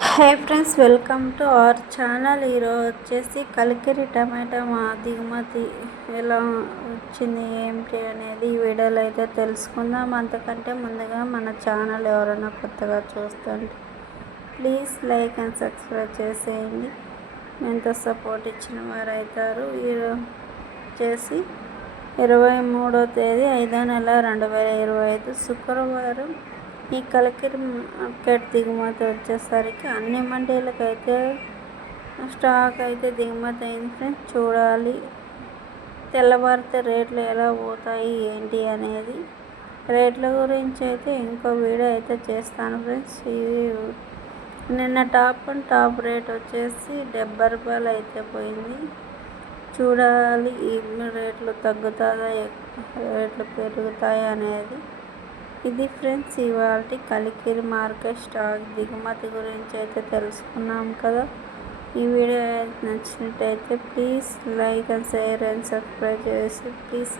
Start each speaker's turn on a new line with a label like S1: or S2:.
S1: Hey friends welcome to our channel ఈరోజు వచ్చేసి కలికిరి టమాటా మా దిగుమతి ఎలా వచ్చింది ఏంటి అనేది ఈ వీడియోలో అయితే తెలుసుకుందాం. అంతకంటే ముందుగా మన ఛానల్ ఎవరైనా కొత్తగా చూస్తుంటే ప్లీజ్ లైక్ అండ్ సబ్స్క్రైబ్ చేసేయండి. ఎంతో సపోర్ట్ ఇచ్చిన వారు అవుతారు ఈరోజు వచ్చేసి ఇరవై మూడో తేదీ ఐదో నెల రెండు వేల ఇరవై ఐదు శుక్రవారం ఈ కలికిరి మార్కెట్ దిగుమతి వచ్చేసరికి అన్ని మండీలకు అయితే స్టాక్ అయితే దిగుమతి అయింది ఫ్రెండ్స్. చూడాలి. తెల్లవారితే రేట్లు ఎలా పోతాయి ఏంటి అనేది. రేట్ల గురించి అయితే ఇంకో వీడియో అయితే చేస్తాను ఫ్రెండ్స్. ఇది నిన్న టాప్ అండ్ టాప్ రేట్ వచ్చేసి డెబ్బై రూపాయలు అయితే పోయింది. చూడాలి ఈ రేట్లు తగ్గుతుందా రేట్లు పెరుగుతాయి అనేది. ఇది ఫ్రెండ్స్ ఇవాళ కలికిరి మార్కెట్ స్టాక్ దిగుమతి గురించి అయితే తెలుసుకున్నాం కదా. ఈ వీడియో నచ్చినట్టయితే please like and share and subscribe చేసి ప్లీజ్